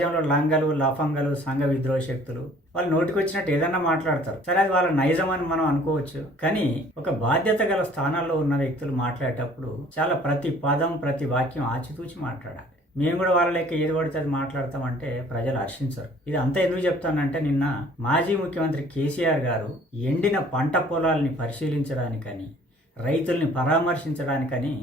సమాజంలో లంగలు, లఫంగలు, సంఘ విద్రోహ శక్తులు వాళ్ళు నోటికొచ్చినట్టు ఏదన్నా మాట్లాడతారు. సరే, అది వాళ్ళ నైజం అని మనం అనుకోవచ్చు. కానీ ఒక బాధ్యత గల స్థానాల్లో ఉన్న వ్యక్తులు మాట్లాడేటప్పుడు చాలా ప్రతి పదం, ప్రతి వాక్యం ఆచితూచి మాట్లాడాలి. మేము కూడా వాళ్ళ లెక్క ఏది పడితే అది మాట్లాడతామంటే ప్రజలు హర్షించరు. ఇది అంతా ఎందుకు చెప్తానంటే, నిన్న మాజీ ముఖ్యమంత్రి కేసీఆర్ గారు ఎండిన పంట పొలాల్ని పరిశీలించడానికని, రైతుల్ని పరామర్శించడానికని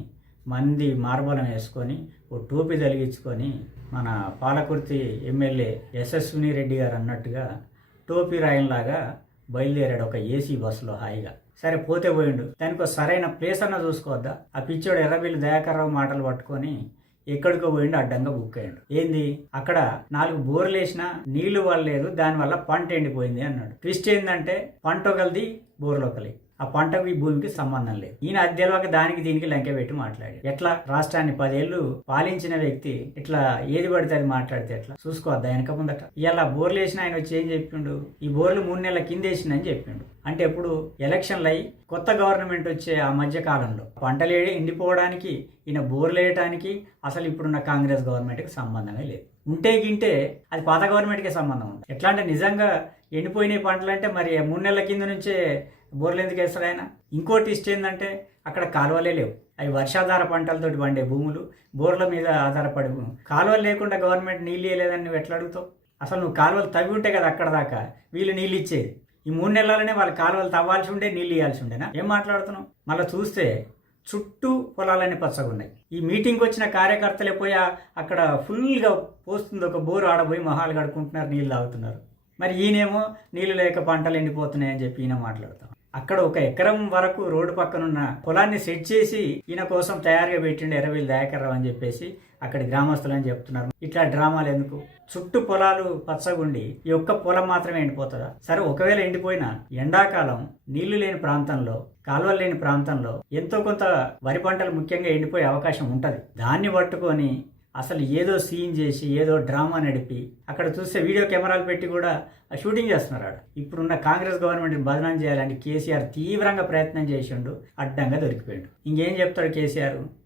మంది మార్బలం వేసుకొని ఓ టోపీ తలిగించుకొని మన పాలకుర్తి ఎమ్మెల్యే యశస్విని రెడ్డి గారు అన్నట్టుగా టోపీ రాయంలాగా బయలుదేరాడు ఒక ఏసీ బస్సులో హాయిగా. సరే, పోతే పోయిండు. దానికి ఒక సరైన ప్లేస్ అన్న చూసుకోవద్దా? ఆ పిచ్చోడు ఎర్రబిల్లి దయాకర్రావు మాటలు పట్టుకొని ఎక్కడికో పోయిండు, అడ్డంగా బుక్ అయ్యాడు. ఏంది, అక్కడ 4 బోర్లు వేసినా నీళ్లు వల్లలేదు, దానివల్ల పంట ఎండిపోయింది అన్నాడు. ట్విస్ట్ ఏంటంటే పంట ఒకరిది, బోర్లు ఒకరి. ఆ పంటకు ఈ భూమికి సంబంధం లేదు. ఈయన అద్దెలవాక దానికి దీనికి లంకె పెట్టి మాట్లాడి ఎట్లా? రాష్ట్రాన్ని 10 ఏళ్ళు పాలించిన వ్యక్తి ఇట్లా ఏది పడితే అది మాట్లాడితే ఎట్లా? చూసుకోవద్దా వెనక ముందట? ఇలా బోర్లు వేసిన ఆయన వచ్చి ఏం చెప్పిండు? ఈ బోర్లు 3 నెలల కింద వేసిందని చెప్పిండు. అంటే ఎప్పుడు ఎలక్షన్లు అయ్యి కొత్త గవర్నమెంట్ వచ్చే ఆ మధ్య కాలంలో పంటలు ఎండిపోవడానికి, ఈయన బోర్లు వేయడానికి అసలు ఇప్పుడున్న కాంగ్రెస్ గవర్నమెంట్కి సంబంధమే లేదు. ఉంటే గింటే అది పాత గవర్నమెంట్కే సంబంధం ఉంది. ఎట్లా అంటే నిజంగా ఎండిపోయిన పంటలు అంటే మరి 3 నెలల కింద నుంచే బోర్లు ఎందుకు వేస్తాడు ఆయన? ఇంకోటి ఇష్టం ఏంటంటే అక్కడ కాలువలే లేవు. అవి వర్షాధార పంటలతోటి పండే భూములు, బోర్ల మీద ఆధారపడి కాలువలు లేకుండా గవర్నమెంట్ నీళ్ళు ఇవ్వలేదని నువ్వు ఎట్లా అడుగుతావు? అసలు నువ్వు కాలువలు తవ్వి ఉంటే కదా అక్కడ దాకా వీళ్ళు నీళ్ళు ఇచ్చేది. ఈ 3 నెలలనే వాళ్ళు కాలువలు తవ్వాల్సి ఉండే, నీళ్ళు ఇవ్వాల్సి ఉండేనా? ఏం మాట్లాడుతున్నావు? మళ్ళీ చూస్తే చుట్టూ పొలాలన్నీ పచ్చగా ఉన్నాయి. ఈ మీటింగ్కి వచ్చిన కార్యకర్తలే పోయి అక్కడ ఫుల్గా పోస్తుంది ఒక బోరు, ఆడబోయి మొహాలు కడుక్కుంటున్నారు, నీళ్ళు తాగుతున్నారు. మరి ఈయనేమో నీళ్ళు లేక పంటలు ఎండిపోతున్నాయని చెప్పి ఈయన మాట్లాడతాం. అక్కడ 1 ఎకరం వరకు రోడ్డు పక్కనున్న పొలాన్ని సెట్ చేసి ఈయన కోసం తయారుగా పెట్టిండు ఎర్రబిల్లి దయాకర్రావు అని చెప్పేసి అక్కడి గ్రామస్తులని చెప్తున్నారు. ఇట్లా డ్రామాలు ఎందుకు? చుట్టూ పొలాలు పచ్చగుండి ఈ ఒక్క పొలం మాత్రమే ఎండిపోతుందా? సరే, ఒకవేళ ఎండిపోయినా ఎండాకాలం నీళ్లు లేని ప్రాంతంలో, కాలువలు లేని ప్రాంతంలో ఎంతో కొంత వరి పంటలు ముఖ్యంగా ఎండిపోయే అవకాశం ఉంటుంది. దాన్ని పట్టుకొని అసలు ఏదో సీన్ చేసి ఏదో డ్రామా నడిపి అక్కడ చూస్తే వీడియో కెమెరాలు పెట్టి కూడా షూటింగ్ చేస్తున్నారు. ఇప్పుడున్న కాంగ్రెస్ గవర్నమెంట్ని బదనాం చేయాలని కేసీఆర్ తీవ్రంగా ప్రయత్నం చేసిండు, అడ్డంగా దొరికిపోయాడు. ఇంకేం చెప్తాడు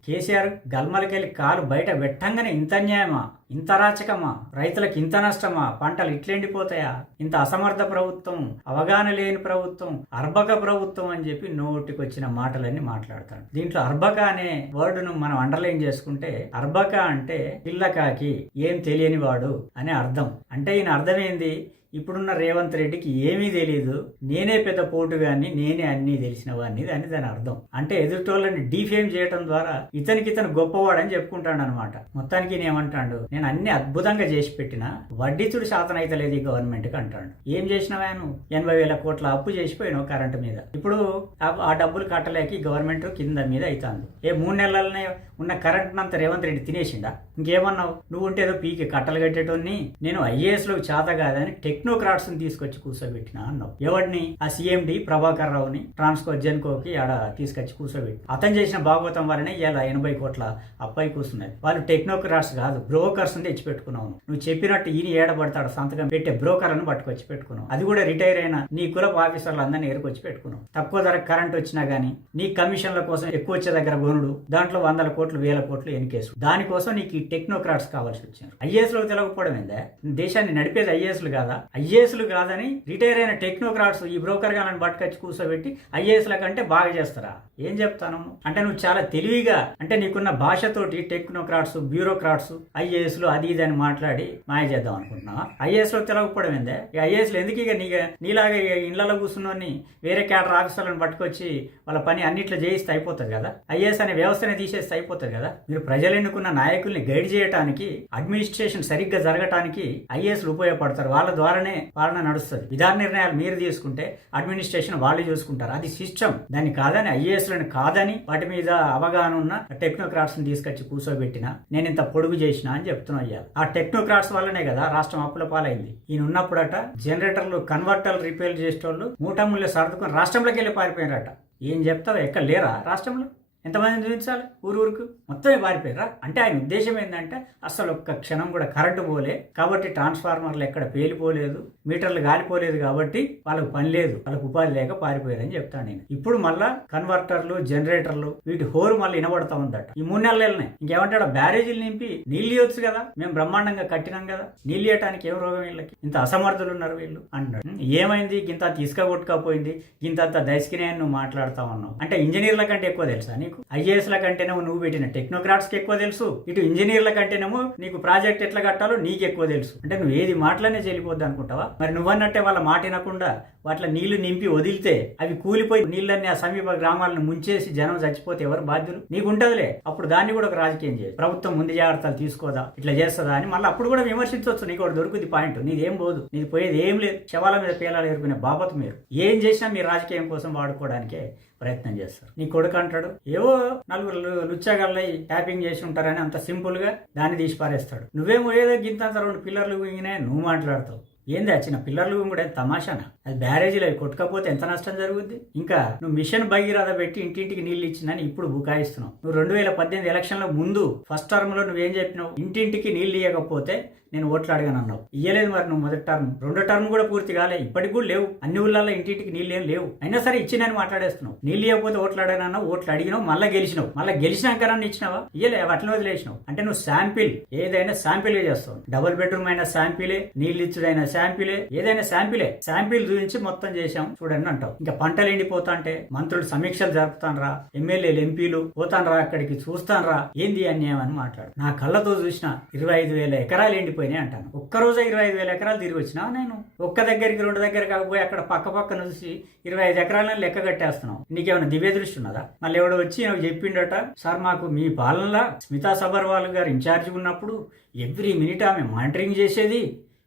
కేసీఆర్ గల్మలకెళ్ళి కాలు బయట పెట్టంగానే ఇంత అన్యాయమా, ఇంత అరాచకమా, రైతులకు ఇంత నష్టమా, పంటలు ఇట్లెండిపోతాయా, ఇంత అసమర్థ ప్రభుత్వం, అవగాహన లేని ప్రభుత్వం, అర్బక ప్రభుత్వం అని చెప్పి నోటికొచ్చిన మాటలన్నీ మాట్లాడతాడు. దీంట్లో అర్బక అనే వర్డును మనం అండర్లైన్ చేసుకుంటే, అర్బక అంటే పిల్లకాకి, ఏం తెలియని వాడు అనే అర్థం. అంటే ఈయన అర్థం ఏంది? ఇప్పుడున్న రేవంత్ రెడ్డికి ఏమీ తెలియదు, నేనే పెద్ద పోటుగాన్ని, నేనే అన్నీ తెలిసిన వాడిని అని దాని అర్థం. అంటే ఎదుటోళ్ళని డిఫేమ్ చేయడం ద్వారా ఇతను గొప్పవాడని చెప్పుకుంటాడు అనమాట. మొత్తానికి నేనేమంటాడు, నేను అన్ని అద్భుతంగా చేసి పెట్టినా వడ్డీచుడు శాతం అయితే లేదు ఈ గవర్నమెంట్కి అంటాడు. ఏం చేసినావాను? 80,000 కోట్ల అప్పు చేసిపోయినావు కరెంటు మీద. ఇప్పుడు ఆ డబ్బులు కట్టలేక ఈ గవర్నమెంట్ కింద మీద అవుతుంది. 3 నెలలనే ఉన్న కరెంట్ అంతా రేవంత్ రెడ్డి తినేసిండా? ఇంకేమన్నావు? నువ్వు ఉంటే ఏదో పీకి కట్టలు కట్టేటోని, నేను ఐఏఎస్లో చేత కాదని టెక్నోక్రాట్స్ ని తీసుకొచ్చి కూర్చోబెట్టినా అన్నావు. ఎవరిని? ఆ సీఎండి ప్రభాకర్ రావుని ట్రాన్స్కో జెన్కోకి ఆడ తీసుకొచ్చి కూర్చోబెట్టి అతను చేసిన భాగవతం వల్లనే ఇలా 80 కోట్ల అప్పాయి కూర్చున్నది. వాళ్ళు టెక్నోక్రాట్స్ కాదు, బ్రోకర్స్ తెచ్చి పెట్టుకున్నావు. నువ్వు చెప్పినట్టు ఈయన ఏడబడతాడు సంతకం పెట్టే బ్రోకర్లను పట్టుకొచ్చి పెట్టుకున్నావు. అది కూడా రిటైర్ అయిన నీ కులపు ఆఫీసర్లు అందరినీ ఏరుకొచ్చి పెట్టుకున్నావు. తక్కువ ధర కరెంట్ వచ్చినా గానీ నీ కమిషన్ల కోసం ఎక్కువ వచ్చే దగ్గర కొనుడు, దాంట్లో 100 కోట్లు 1000 కోట్లు ఎన్కేసు. దానికోసం నీకు ఈ టెక్నోక్రాట్స్ కావాల్సి వచ్చారు. ఐఏఎస్ లో తెలవకపోవడం ఏందా? దేశాన్ని నడిపేది ఐఏఎస్లు కాదా? ఐఏఎస్లు కాదని రిటైర్ అయిన టెక్నోక్రాట్స్ ఈ బ్రోకర్ గాలను పట్టుకొచ్చి కూర్చోబెట్టి ఐఏఎస్ల కంటే బాగా చేస్తారా? ఏం చెప్తాను అంటే, నువ్వు చాలా తెలివిగా, అంటే నీకున్న భాషతోటి టెక్నోక్రాట్స్, బ్యూరోక్రాట్స్, ఐఏఎస్లు అది ఇది అని మాట్లాడి మాయ చేద్దాం అనుకుంటున్నావా? ఐఏఎస్ లో తెలవకపోవడం ఏందే? ఈ ఐఏఎస్లు ఎందుకు? ఇక నీలాగా ఇళ్లలో కూర్చున్నోని వేరే క్యాడర్ ఆఫీసర్లను పట్టుకొచ్చి వాళ్ళ పని అన్నిట్లో చేయిస్తే అయిపోతుంది కదా. ఐఏఎస్ అనే వ్యవస్థనే తీసేస్తే అయిపోతుంది కదా. మీరు ప్రజలు ఎన్నుకున్న నాయకుల్ని గైడ్ చేయడానికి, అడ్మినిస్ట్రేషన్ సరిగ్గా జరగటానికి ఐఏఎస్లు ఉపయోగపడతారు. వాళ్ళ ద్వారానే పాలన నడుస్తుంది. విధాన నిర్ణయాలు మీరు తీసుకుంటే అడ్మినిస్ట్రేషన్ వాళ్ళు చూసుకుంటారు. అది సిస్టమ్. దాన్ని కాదని, ఐఏఎస్లను కాదని, వాటి మీద అవగాహన ఉన్న టెక్నోక్రాట్స్ ని తీసుకొచ్చి కూర్చోబెట్టిన నేను ఇంత పొడుగు చేసిన అని చెప్తున్నా. ఆ టెక్నోక్రాట్స్ వల్లనే కదా రాష్ట్రం అప్పుల పాలైంది. ఈయన ఉన్నప్పుడట జనరేటర్లు, కన్వర్టర్లు రిపేర్ చేసేటోళ్ళు మూటముళ్ళు సర్దుకొని రాష్ట్రంలోకి వెళ్ళి పారిపోయినారట. ఏం చెప్తావు? ఎక్కడ లేరా రాష్ట్రంలో? ఎంతమందిని చూపించాలి? ఊరుకు మొత్తమే పారిపోయారా? అంటే ఆయన ఉద్దేశం ఏంటంటే అసలు ఒక్క క్షణం కూడా కరెంటు పోలే కాబట్టి ట్రాన్స్ఫార్మర్లు ఎక్కడ పేలిపోలేదు, మీటర్లు గాలిపోలేదు కాబట్టి వాళ్ళకు పని లేదు, వాళ్ళకు ఉపాధి లేక పారిపోయారని చెప్తాను నేను. ఇప్పుడు మళ్ళా కన్వర్టర్లు, జనరేటర్లు వీటి హోరు మళ్ళీ వినబడతా ఉందట ఈ 3 నెలలనే. ఇంకేమంటాడు? బ్యారేజీలు నింపి నీళ్ళు ఇవ్వచ్చు కదా, మేము బ్రహ్మాండంగా కట్టినాం కదా, నీళ్ళు ఇవ్వడానికి ఏం రోగం వీళ్ళకి, ఇంత అసమర్థులు ఉన్నారు వీళ్ళు అంటున్నాడు. ఏమైంది? గింత తీసుకొట్టుకపోయింది, గింత దయస్కినే నువ్వు మాట్లాడుతా ఉన్నావు అంటే ఇంజనీర్ల కంటే ఎక్కువ తెలుసా నీకు? ఐఏఎస్ల కంటేనేమో నువ్వు పెట్టిన టెక్నోక్రాట్స్ కి ఎక్కువ తెలుసు, ఇటు ఇంజనీర్ల కంటేనేమో నీకు ప్రాజెక్ట్ ఎట్లా కట్టాలో నీకు ఎక్కువ తెలుసు. అంటే నువ్వు ఏది మాటలనే చెల్లిపోద్ది అనుకుంటావా? మరి నువ్వన్నట్టే వాళ్ళ మాట వినకుండా వాటిలో నీళ్లు నింపి వదిలితే అవి కూలిపోయి నీళ్ళన్నీ ఆ సమీప గ్రామాలను ముంచేసి జనం చచ్చిపోతే ఎవరు బాధ్యులు? నీకు ఉంటదిలే. అప్పుడు దాన్ని కూడా ఒక రాజకీయం చేసి ప్రభుత్వం ముందు జాగ్రత్తలు తీసుకోదా, ఇట్లా చేస్తుందా అని మళ్ళీ అప్పుడు కూడా విమర్శించవచ్చు. నీకు కూడా దొరుకుతుంది పాయింట్. నీదేం పోదు, నీది పోయేది ఏం లేదు. శవాల మీద పేలాలు ఎరుకునే బాబత్ మీరు ఏం చేసినా మీ రాజకీయం కోసం వాడుకోవడానికే ప్రయత్నం చేస్తారు. నీ కొడుకు అంటాడు ఏవో 4 లుచ్చగల్లై ట్యాపింగ్ చేసి ఉంటారని అంత సింపుల్ గా దాన్ని తీసి పారేస్తాడు. నువ్వేమో ఏదో గింతంత 2 పిల్లర్లు గుంగినా నువ్వు మాట్లాడతావు. ఏంది వచ్చిన పిల్లర్లు కూడా తమాషానా? అది బ్యారేజీలు అవి కొట్టుకపోతే ఎంత నష్టం జరుగుద్ది? ఇంకా నువ్వు మిషన్ భగీరథ పెట్టి ఇంటింటికి నీళ్ళు ఇచ్చిందని ఇప్పుడు బుకాయిస్తున్నావు. నువ్వు 2018 ఎలక్షన్ల ముందు ఫస్ట్ టర్మ్ లో నువ్వేం చెప్పినావు? ఇంటింటికి నీళ్ళు ఇవ్వకపోతే నేను ఓట్లు అడిగాను అన్నావు. ఇయ్యలేదు. మరి నువ్వు మొదటి టర్మ్, 2వ టర్మ్ కూడా పూర్తి కాలే, ఇప్పటికి కూడా లేవు. అన్ని ఊళ్ళల్లో ఇంటింటికి నీళ్ళు ఏం లేవు. అయినా సరే ఇచ్చినని మాట్లాడేస్తున్నావు. నీళ్ళు ఇవ్వకపోతే ఓట్లు అడిగానన్నావు, ఓట్లు అడిగినావు, మళ్ళీ గెలిచినావు. మళ్ళీ గెలిచినాక ఇచ్చినావా? ఇయ్యలే, అట్లా వదిలేసినావు. అంటే నువ్వు శాంపిల్ ఏదైనా శాంపిల్ గా చేస్తావు. డబుల్ బెడ్రూమ్ అయినా శాంపిలే, నీళ్ళు ఇచ్చుడైనా శాంపిలే, ఏదైనా శాంపిలే. శాంపిల్ చూపించి మొత్తం చేశాం చూడండి అంటావు. ఇంకా పంటలు ఎండిపోతా అంటే మంత్రులు సమీక్షలు జరుపుతానరా, ఎమ్మెల్యేలు ఎంపీలు పోతానరా అక్కడికి చూస్తానరా, ఏంది అన్యాయం అని మాట్లాడు. నా కళ్ళతో చూసిన 25,000 ఎకరాలు ఎండిపోయి అంటాను. ఒక్కరోజు 25,000 ఎకరాలు తిరిగి వచ్చినా నేను. ఒక్క దగ్గరికి 2 దగ్గర కాకపోయి అక్కడ పక్క చూసి 25 ఎకరాలను లెక్క కట్టేస్తున్నావు. నీకేమైనా దివ్య దృష్టి ఉన్నదా? మళ్ళీ ఎవడో వచ్చి నాకు చెప్పిండట, సార్ మాకు మీ పాలనలో స్మితా సబర్వాల్ గారు ఇన్ఛార్జ్ ఉన్నప్పుడు ఎవ్రీ మినిట్ ఆమె మానిటరింగ్ చేసేది,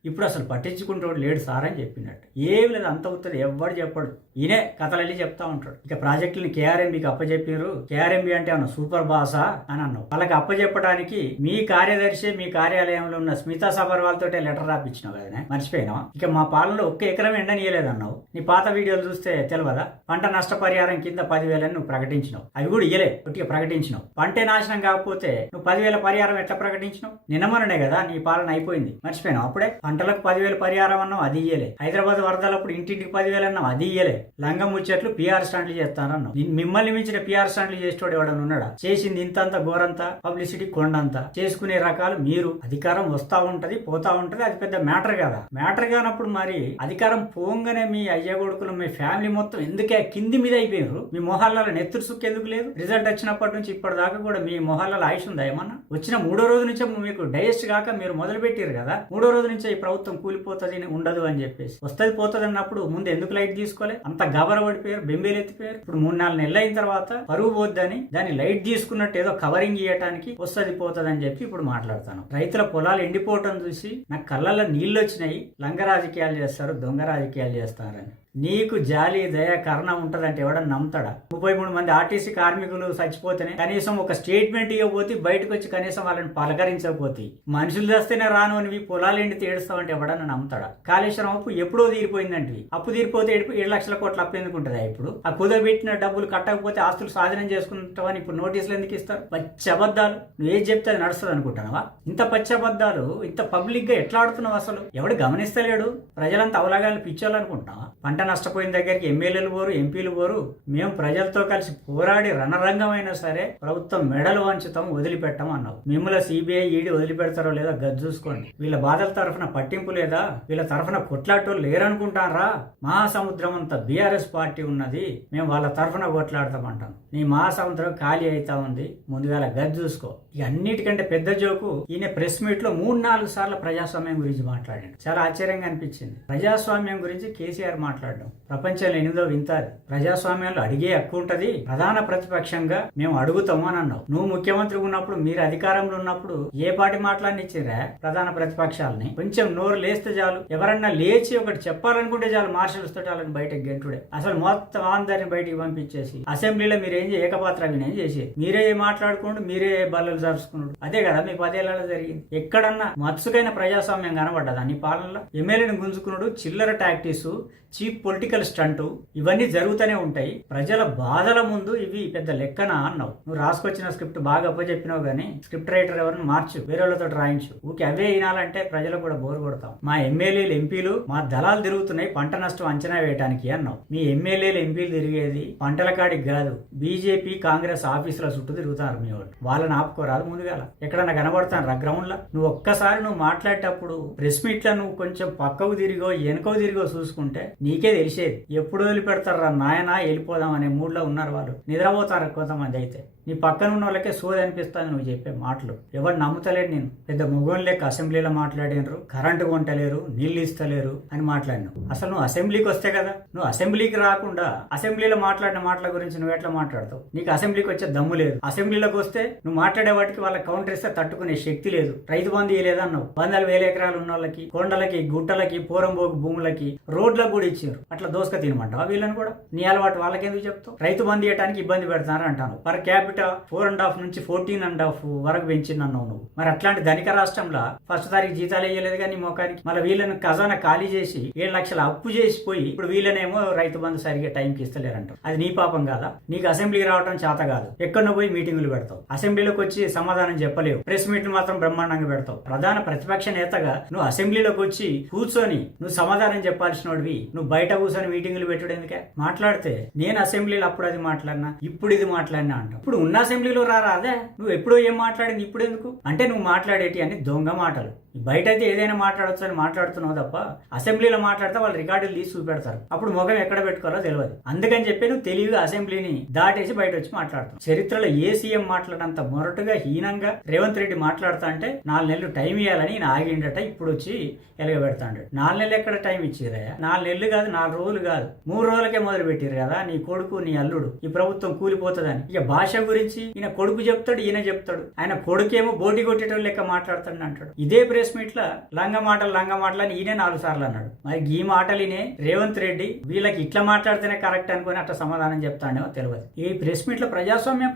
ఇప్పుడు అసలు పట్టించుకుంటాడు లేడు సార్ అని చెప్పినట్టు. ఏం లేదు, అంత అవుతుంది, ఎవ్వడు చెప్పడు. ఈయనే కథలెళ్ళి చెప్తా ఉంటాడు. ఇక ప్రాజెక్టులను కేఆర్ఎంబికి అప్పచెప్పారు. కేఆర్ఎంబి అంటే ఏమన్నా సూపర్ బాసా అని అన్నావు. వాళ్ళకి అప్పచెప్పడానికి మీ కార్యదర్శి మీ కార్యాలయంలో ఉన్న స్మితా సబర్వాల్ తోటే లెటర్ రాపించినావు కదా, మర్చిపోయినావా? ఇక మా పాలనలో ఒక్క ఎకరం ఎండనియలేదన్నావు. నీ పాత వీడియోలు చూస్తే తెలియదా? పంట నష్టపరిహారం కింద 10,000 నువ్వు ప్రకటించినావు. అవి కూడా ఇయ్యలే, ఒట్టిగా ప్రకటించినావు. పంటే నాశనం కాకపోతే నువ్వు 10,000 పరిహారం ఎట్లా ప్రకటించినావు? నిన్నమననే కదా నీ పాలన అయిపోయింది, మర్చిపోయినావు. అప్పుడే పంటలకు 10,000 పరిహారం అన్నావు, అది ఇయ్యలే. హైదరాబాద్ వరదలప్పుడు ఇంటింటికి 10,000 అన్నావు, అది ఇయ్యలే. లంగం ముచ్చట్లు పిఆర్ స్టాంట్లు చేస్తానన్నావు. మిమ్మల్ని మించిన పిఆర్ స్టాంట్లు చేసేవాడు ఎవడన్నా ఉన్నాడా? చేసింది ఇంతంత ఘోరంతా, పబ్లిసిటీ కొండంతా, చేసుకునే రకాలు మీరు. అధికారం వస్తా ఉంటది పోతా ఉంటది, అది పెద్ద మ్యాటర్ కదా. మ్యాటర్ కానప్పుడు మరి అధికారం పోంగానే మీ అయ్య కొడుకులు మీ ఫ్యామిలీ మొత్తం ఎందుకే కింది మీద అయిపోయారు? మీ మొహాలలో నెత్తురు సుక్కు ఎందుకు లేదు? రిజల్ట్ వచ్చినప్పటి నుంచి ఇప్పటిదాకా కూడా మీ మొహాలలో ఆయుష్ ఉందా ఏమన్నా? వచ్చిన 3వ రోజు నుంచే మీకు డైజెస్ట్ కాక మీరు మొదలు పెట్టారు కదా, 3వ రోజు నుంచే ఈ ప్రభుత్వం కూలిపోతుంది ఉండదు అని చెప్పేసి. వస్తుంది పోతుంది అన్నప్పుడు ముందు ఎందుకు లైట్ తీసుకోలే? అంత గబర పడిపోయారు, బెంబేలు ఎత్తిపోయారు. ఇప్పుడు 3-4 నెలలు అయిన తర్వాత పరువు పోద్దని దాన్ని లైట్ తీసుకున్నట్టు ఏదో కవరింగ్ ఇవ్వడానికి వస్తుంది పోతుంది అని చెప్పి ఇప్పుడు మాట్లాడతాను. రైతుల పొలాలు ఎండిపోవటం చూసి నాకు కళ్ళల్లో నీళ్ళు వచ్చినాయి. లంగ రాజకీయాలు చేస్తారు, దొంగ రాజకీయాలు చేస్తారని. నీకు జాలి దయ కరుణ ఉంటదంటే ఎవడన్నా నమ్ముతాడా? 33 మంది ఆర్టీసీ కార్మికులు చచ్చిపోతేనే కనీసం ఒక స్టేట్మెంట్ ఇవ్వబోతే బయటకు వచ్చి కనీసం వాళ్ళని పలకరించకపోతే, మనుషులు చేస్తేనే రాను అని పొలాలు ఎండితే ఏడుస్తావంటే ఎవడన్నా నమ్ముతాడా? కాళేశ్వరం అప్పు ఎప్పుడో తీరిపోయిందంటే, అప్పు తీరిపోతే 7 లక్షల కోట్ల అప్పు ఎందుకు ఉంటుందా? ఇప్పుడు ఆ కుదరబెట్టిన డబ్బులు కట్టకపోతే ఆస్తులు స్వాధీనం చేసుకుంటావని ఇప్పుడు నోటీసులు ఎందుకు ఇస్తారు? పచ్చి అబద్ధాలు. నువ్వేం చెప్తే అది నడుస్తుంది అనుకుంటున్నావా? ఇంత పచ్చి అబద్ధాలు ఇంత పబ్లిక్ గా ఎట్లా ఆడుతున్నావు? అసలు ఎవడు గమనిస్తలేడు. ప్రజలంతా అవలాగాలు పిచ్చోళ్ళనుకుంటున్నావా? పంట నష్టపోయిన దగ్గరికి ఎమ్మెల్యేలు పోరు, ఎంపీలు పోరు. మేము ప్రజలతో కలిసి పోరాడి రణరంగమైనా సరే ప్రభుత్వం మెడలు వంచుతాం, వదిలిపెట్టం అన్నావు. మిమ్మల్ని సిబిఐ ఈడీ వదిలిపెడతారో లేదో గది చూసుకోండి. వీళ్ళ బాధల తరఫున పట్టింపు లేదా? వీళ్ళ తరఫున కొట్లాటోళ్ళు లేరనుకుంటారా? మహాసముద్రం అంతా బీఆర్ఎస్ పార్టీ ఉన్నది, మేము వాళ్ళ తరఫున కొట్లాడతామంటాం. నీ మహాసముద్రం ఖాళీ అవుతా ఉంది, ముందుగా గది చూసుకో. ఇక అన్నిటికంటే పెద్ద జోకు, ఈయన ప్రెస్ మీట్ లో 3-4 సార్లు ప్రజాస్వామ్యం గురించి మాట్లాడాడు. చాలా ఆశ్చర్యంగా అనిపించింది. ప్రజాస్వామ్యం గురించి కేసీఆర్ మాట్లాడాడు. ప్రపంచంలో 8వ వింత. ప్రజాస్వామ్యంలో అడిగే హక్కు ఉంటది, ప్రధాన ప్రతిపక్షంగా మేము అడుగుతాము అని అన్నావు. నువ్వు ముఖ్యమంత్రి ఉన్నప్పుడు, మీరు అధికారంలో ఉన్నప్పుడు ఏ పార్టీ మాట్లాడినిచ్చిరా ప్రధాన ప్రతిపక్షాలని? కొంచెం నోరు లేస్తే చాలు, ఎవరన్నా లేచి ఒకటి చెప్పాలనుకుంటే చాలు, మార్షల్స్ తోటి వాళ్ళని బయటకు గెంటుడే. అసలు మొత్తం అందరిని బయటికి పంపించేసి అసెంబ్లీలో మీరేం ఏకపాత్ర అభినయం చేసి మీరే మాట్లాడుకోండి, మీరే బల్లలు జరుపుకున్నాడు. అదే కదా మీ 10 ఏళ్లలో జరిగింది. ఎక్కడన్నా మత్సుకైన ప్రజాస్వామ్యం కనబడ్డదా నీ పాలనలో? ఎమ్మెల్యేని గుంజుకున్నాడు, చిల్లర టాక్టీసు, చీప్ పొలిటికల్ స్టంట్ ఇవన్నీ జరుగుతూనే ఉంటాయి. ప్రజల బాధల ముందు ఇవి పెద్ద లెక్కన అన్నావు. నువ్వు రాసుకొచ్చిన స్క్రిప్ట్ బాగా అప్పచెప్పినావు కానీ స్క్రిప్ట్ రైటర్ ఎవరిని మార్చు, వేరే వాళ్ళతో రాయించు. ఊకే అవే వినాలంటే ప్రజలకు కూడా బోర్ కొడతాం. మా ఎమ్మెల్యేలు ఎంపీలు మా దళాలు తిరుగుతున్నాయి పంట నష్టం అంచనా వేయడానికి అన్నావు. మీ ఎమ్మెల్యేలు ఎంపీలు తిరిగేది పంటల కాడికి కాదు, బీజేపీ కాంగ్రెస్ ఆఫీసుల చుట్టూ తిరుగుతారు మీ వాళ్ళు. వాళ్ళని ఆపుకోరాదు ముందుగాల. ఎక్కడన్నా కనబడతాను రా గ్రౌండ్ లో. నువ్వు ఒక్కసారి నువ్వు మాట్లాడేటప్పుడు ప్రెస్ మీట్ లో నువ్వు కొంచెం పక్కకు తిరిగో వెనకకు తిరిగో చూసుకుంటే నీకే తెలిసేది. ఎప్పుడు వదిలిపెడతారా నాయన వెళ్ళిపోదాం అనే మూడ్ లో ఉన్నారు వాళ్ళు. నిద్రపోతారు కొంతమంది. అయితే నీ పక్కన ఉన్న వాళ్ళకే సోది అనిపిస్తుంది నువ్వు చెప్పే మాటలు. ఎవరు నమ్ముతలేడు. నేను పెద్ద ముగం లేక అసెంబ్లీలో మాట్లాడినరు, కరెంటు కొంటలేరు, నీళ్లు ఇస్తలేరు అని మాట్లాడినావు. అసలు నువ్వు అసెంబ్లీకి వస్తే కదా. నువ్వు అసెంబ్లీకి రాకుండా అసెంబ్లీలో మాట్లాడిన మాటల గురించి నువ్వు ఎట్లా మాట్లాడతావు? నీకు అసెంబ్లీకి వచ్చే దమ్ము లేదు. అసెంబ్లీలోకి వస్తే నువ్వు మాట్లాడే వాటికి వాళ్ళకి కౌంటర్ ఇస్తే తట్టుకునే శక్తి లేదు. రైతు బంధు ఇవ్వలేదన్నావు. 100,000 ఎకరాలు ఉన్న వాళ్ళకి, కొండలకి, గుట్టలకి, పోరంబోగు భూములకి, రోడ్లకు కూడా ఇచ్చారు. అట్లా దోసుక తినమంటావు వీళ్ళని కూడా? నీ అలవాటు వాళ్ళకెందుకు చెప్తావు? రైతు బంధు ఇవ్వడానికి ఇబ్బంది పెడతారు అంటాను. పర్ క్యాపిటల్ 4.5 నుంచి 14.5 వరకు పెంచిందన్నావు నువ్వు. మరి అట్లాంటి ధనిక రాష్ట్రంలో ఫస్ట్ తారీఖు జీతాలు వేయలేదు కానీ మోకానికి. మళ్ళీ వీళ్ళని ఖజానా ఖాళీ చేసి 7 లక్షల అప్పు చేసిపోయి ఇప్పుడు వీళ్ళనేమో రైతు బంధు సరిగ్గా టైంకి ఇస్తలేరంటావు. అది నీ పాపం కాదా? నీకు అసెంబ్లీకి రావడం చేత కాదు. ఎక్కడో పోయి మీటింగులు పెడతావు. అసెంబ్లీలోకి వచ్చి సమాధానం చెప్పలేవు. ప్రెస్ మీట్లు మాత్రం బ్రహ్మాండంగా పెడతావు. ప్రధాన ప్రతిపక్ష నేతగా నువ్వు అసెంబ్లీలోకి వచ్చి కూర్చొని నువ్వు సమాధానం చెప్పాల్సిన వాడివి నువ్వు బయట కూర్చొని మీటింగులు పెట్టడం ఎందుకే? మాట్లాడితే నేను అసెంబ్లీలో అప్పుడు అది మాట్లాడినా ఇప్పుడు ఇది మాట్లాడినా అంటావు. ఇప్పుడు ఉన్న అసెంబ్లీలో రారా? అదే నువ్వు ఎప్పుడో ఏం మాట్లాడింది ఇప్పుడు ఎందుకు అంటే నువ్వు మాట్లాడేటి అని దొంగ మాటలు. బయట అయితే ఏదైనా మాట్లాడచ్చు అని మాట్లాడుతున్నావు తప్ప అసెంబ్లీలో మాట్లాడితే వాళ్ళు రికార్డులు తీసి చూపెడతారు. అప్పుడు ముఖం ఎక్కడ పెట్టుకోవాలో తెలియదు. అందుకని చెప్పి నువ్వు తెలివిగా అసెంబ్లీని దాటేసి బయట వచ్చి మాట్లాడుతావు. చరిత్రలో ఏ సీఎం మాట్లాడినంత మొరటుగా హీనంగా రేవంత్ రెడ్డి మాట్లాడుతా అంటే 4 నెలలు టైం ఇవ్వాలని ఈయన ఆగిండట. ఇప్పుడు వచ్చి ఎలగబెడతాడు. 4 నెలలు ఎక్కడ టైం ఇచ్చిరా? 4 నెలలు కాదు, 4 రోజులు కాదు, 3 రోజులకే మొదలు పెట్టిరు కదా నీ కొడుకు నీ అల్లుడు. ఈ ప్రభుత్వం కూలిపోతుందని ఇక భాష గురించి ఈయన కొడుకు చెప్తాడు, ఈయన చెప్తాడు. ఆయన కొడుకేమో బోటి కొట్టేటోళ్ళు లెక్క మాట్లాడుతాడు అంటాడు. ఇదే ప్రెస్ మీట్ లో లంగ మాటలు అని ఈయనే 4 సార్లు అన్నాడు. మరి ఈ మాటలినే రేవంత్ రెడ్డి వీళ్ళకి ఇట్లా మాట్లాడితేనే కరెక్ట్ అనుకుని అట్లా సమాధానం చెప్తాడేమో తెలియదు. ఈ ప్రెస్ మీట్ లో ప్రజాస్వామ్యం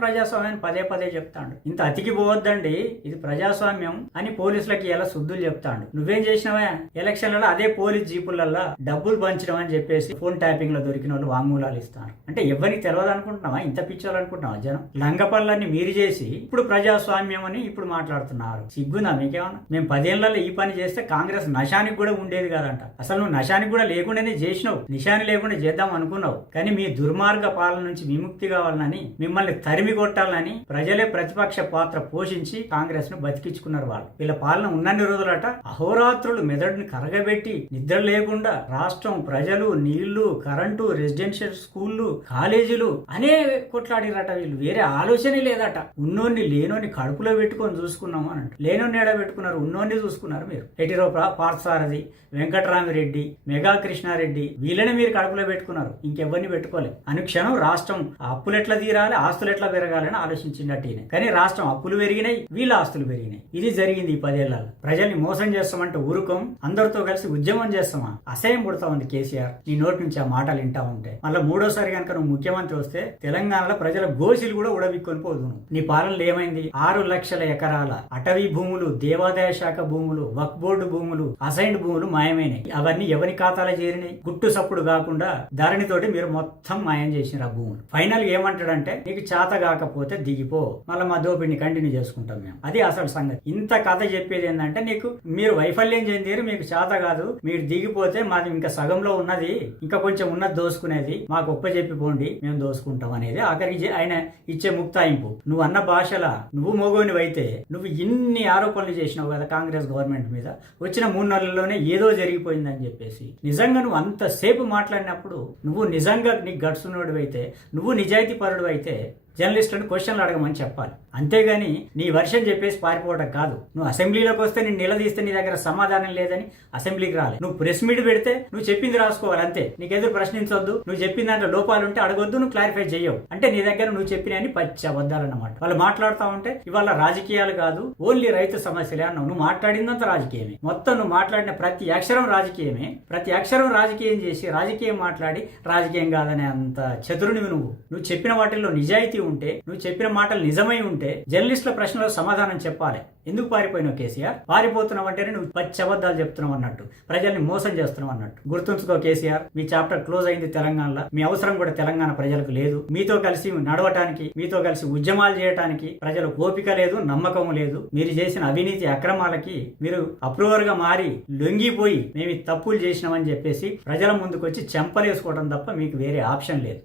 పదే చెప్తాడు. ఇంత అతికి పోవద్దండి, ఇది ప్రజాస్వామ్యం అని పోలీసులకి ఎలా శుద్ధులు చెప్తాడు. నువ్వేం చేసినావా? ఎలక్షన్లలో అదే పోలీస్ జీపులలో డబ్బులు పంచడం అని చెప్పేసి ఫోన్ ట్యాపింగ్ లో దొరికిన వాళ్ళు వాంగ్మూలాలు ఇస్తారు. అంటే ఎవరికి తెలియదు అనుకుంటున్నావా? ఇంత పిచ్చోళ్ళనుకుంటున్నావా? జనం లంగపల్లని మీరు చేసి ఇప్పుడు ప్రజాస్వామ్యం అని ఇప్పుడు మాట్లాడుతున్నారు. సిగ్గుందా మీకేమన్నా? మేము 10 ఏళ్లలో ఈ పని చేస్తే కాంగ్రెస్ నశానికి కూడా ఉండేది కాదంట. అసలు నువ్వు నశానికి కూడా లేకుండానే చేసినావు. నిశాని లేకుండా చేద్దాం అనుకున్నావు. కానీ మీ దుర్మార్గ పాలన నుంచి విముక్తి కావాలని, మిమ్మల్ని తరిమి కొట్టాలని ప్రజలే ప్రతిపక్ష పాత్ర పోషించి కాంగ్రెస్ ను బతికించుకున్నారు. వాళ్ళు వీళ్ళ పాలన ఉన్నన్ని రోజులట అహోరాత్రులు మెదడుని కరగబెట్టి నిద్ర లేకుండా రాష్ట్రం, ప్రజలు, నీళ్లు, కరెంటు, రెసిడెన్షియల్ స్కూళ్లు, కాలేజీలు అనే కొట్లాడిరట. వీళ్ళు వేరే ఆలోచనే లేదట. ఉన్నోన్ని లేనోని కడుపులో పెట్టుకొని చూసుకున్నాము అని అంట. లేనోని ఏడా పెట్టుకున్నారు? ఉన్నోన్ని చూసుకున్నారు మీరు. ఎటిరో పార్థసారథి, వెంకటరామిరెడ్డి, మెగా కృష్ణారెడ్డి వీళ్ళని మీరు కడుపులో పెట్టుకున్నారు. ఇంకెవరిని పెట్టుకోలేదు. అనుక్షణం రాష్ట్రం అప్పులు ఎట్లా తీరాలి, ఆస్తులు ఎట్లా పెరగాలని ఆలోచించిండట్టినే. కానీ రాష్ట్రం అప్పులు పెరిగినాయి, వీళ్ళ ఆస్తులు పెరిగినాయి. ఇది జరిగింది ఈ 10 ఏళ్లలో. ప్రజల్ని మోసం చేస్తామంటే ఊరుకోం, అందరితో కలిసి ఉద్యమం చేస్తామా? అసహ్యం పుడతా ఉంది కేసీఆర్ నీ నోటి నుంచి ఆ మాటలు వింటా ఉంటే. మళ్ళీ 3వ సారి కనుక నువ్వు ముఖ్యమంత్రి వస్తే తెలంగాణలో ప్రజల గోసిలు కూడా ఉడబిక్కొని పోదు. నీ పాలనలో ఏమైంది? 6 లక్షల ఎకరాల అటవీ భూములు, దేవాదాయ శాఖ భూములు, వక్ఫ్ బోర్డు భూములు, అసైన్డ్ భూములు మాయమైనాయి. అవన్నీ ఎవరి ఖాతాలో చేరినాయి? గుట్టు సప్పుడు కాకుండా ధరణితోటి మీరు మొత్తం మాయం చేసిన ఆ భూములు. ఫైనల్ ఏమంటాడంటే నీకు చేత కాకపోతే దిగిపో, మళ్ళీ మా దోపిడిని కంటిన్యూ చేసుకుంటాం మేము. అది అసలు సంగతి. ఇంత కథ చెప్పేది ఏంటంటే మీరు వైఫల్యం చెందిరు, మీకు చేత కాదు, మీరు దిగిపోతే మాది ఇంకా సగంలో ఉన్నది, ఇంకా కొంచెం ఉన్నది దోసుకునేది, మాకు ఒప్ప చెప్పిపోండి మేము దోసుకుంటాం అనేది ఆఖరికి ఆయన ఇచ్చే ముక్తాయింపు. నువ్వు అన్న భాషలా నువ్వు మోగోనివైతే నువ్వు ఇన్ని ఆరోపణలు చేసినావు కదా కాంగ్రెస్ గవర్నమెంట్ మీద, వచ్చిన 3 నెలల్లోనే ఏదో జరిగిపోయిందని చెప్పేసి. నిజంగా నువ్వు అంతసేపు మాట్లాడినప్పుడు నువ్వు నిజంగా నీకు గడుచున్నోడు అయితే, నువ్వు నిజాయితీ పరుడు అయితే జర్నలిస్టులను క్వశ్చన్లు అడగమని చెప్పాలి. అంతేగాని నీ వర్షన్ చెప్పేసి పారిపోవడం కాదు. నువ్వు అసెంబ్లీలోకి వస్తే నేను నిలదీస్తే నీ దగ్గర సమాధానం లేదని అసెంబ్లీకి రాలేదు. నువ్వు ప్రెస్ మీట్ పెడితే నువ్వు చెప్పింది రాసుకోవాలి అంతే. నీకు ఎదురు ప్రశ్నించొద్దు. నువ్వు చెప్పిన దాంట్లో లోపాలు ఉంటే అడగొద్దు, నువ్వు క్లారిఫై చేయవు. అంటే నీ దగ్గర నువ్వు చెప్పినని పచ్చి అబద్ధాలన్నమాట. వాళ్ళు మాట్లాడుతూ ఉంటే ఇవాళ రాజకీయాలు కాదు, ఓన్లీ రైతు సమస్యలే అన్నావు. నువ్వు మాట్లాడిందంత రాజకీయమే. మొత్తం నువ్వు మాట్లాడిన ప్రతి అక్షరం రాజకీయమే. ప్రతి అక్షరం రాజకీయం చేసి రాజకీయం మాట్లాడి రాజకీయం కాదనే అంత చతురునివి నువ్వు. నువ్వు చెప్పిన వాటిల్లో నిజాయితీ నిజాయితీ ఉంటే, నువ్వు చెప్పిన మాటలు నిజమై ఉంటే జర్నలిస్టుల ప్రశ్నలో సమాధానం చెప్పాలి. ఎందుకు పారిపోయినావు కేసీఆర్? పారిపోతున్నావు అంటేనే నువ్వు పచ్చి అబద్ధాలు చెప్తున్నావు అన్నట్టు, ప్రజల్ని మోసం చేస్తున్నావు అన్నట్టు. గుర్తుంచుకో కేసీఆర్, మీ చాప్టర్ క్లోజ్ అయింది తెలంగాణలో. మీ అవసరం కూడా తెలంగాణ ప్రజలకు లేదు. మీతో కలిసి నడవటానికి, మీతో కలిసి ఉద్యమాలు చేయడానికి ప్రజలకు ఓపిక లేదు, నమ్మకం లేదు. మీరు చేసిన అవినీతి అక్రమాలకి మీరు అప్రూవర్ గా మారి లొంగిపోయి మేము తప్పులు చేసినామని చెప్పేసి ప్రజల ముందుకు వచ్చి చెంపలేసుకోవడం తప్ప మీకు వేరే ఆప్షన్ లేదు.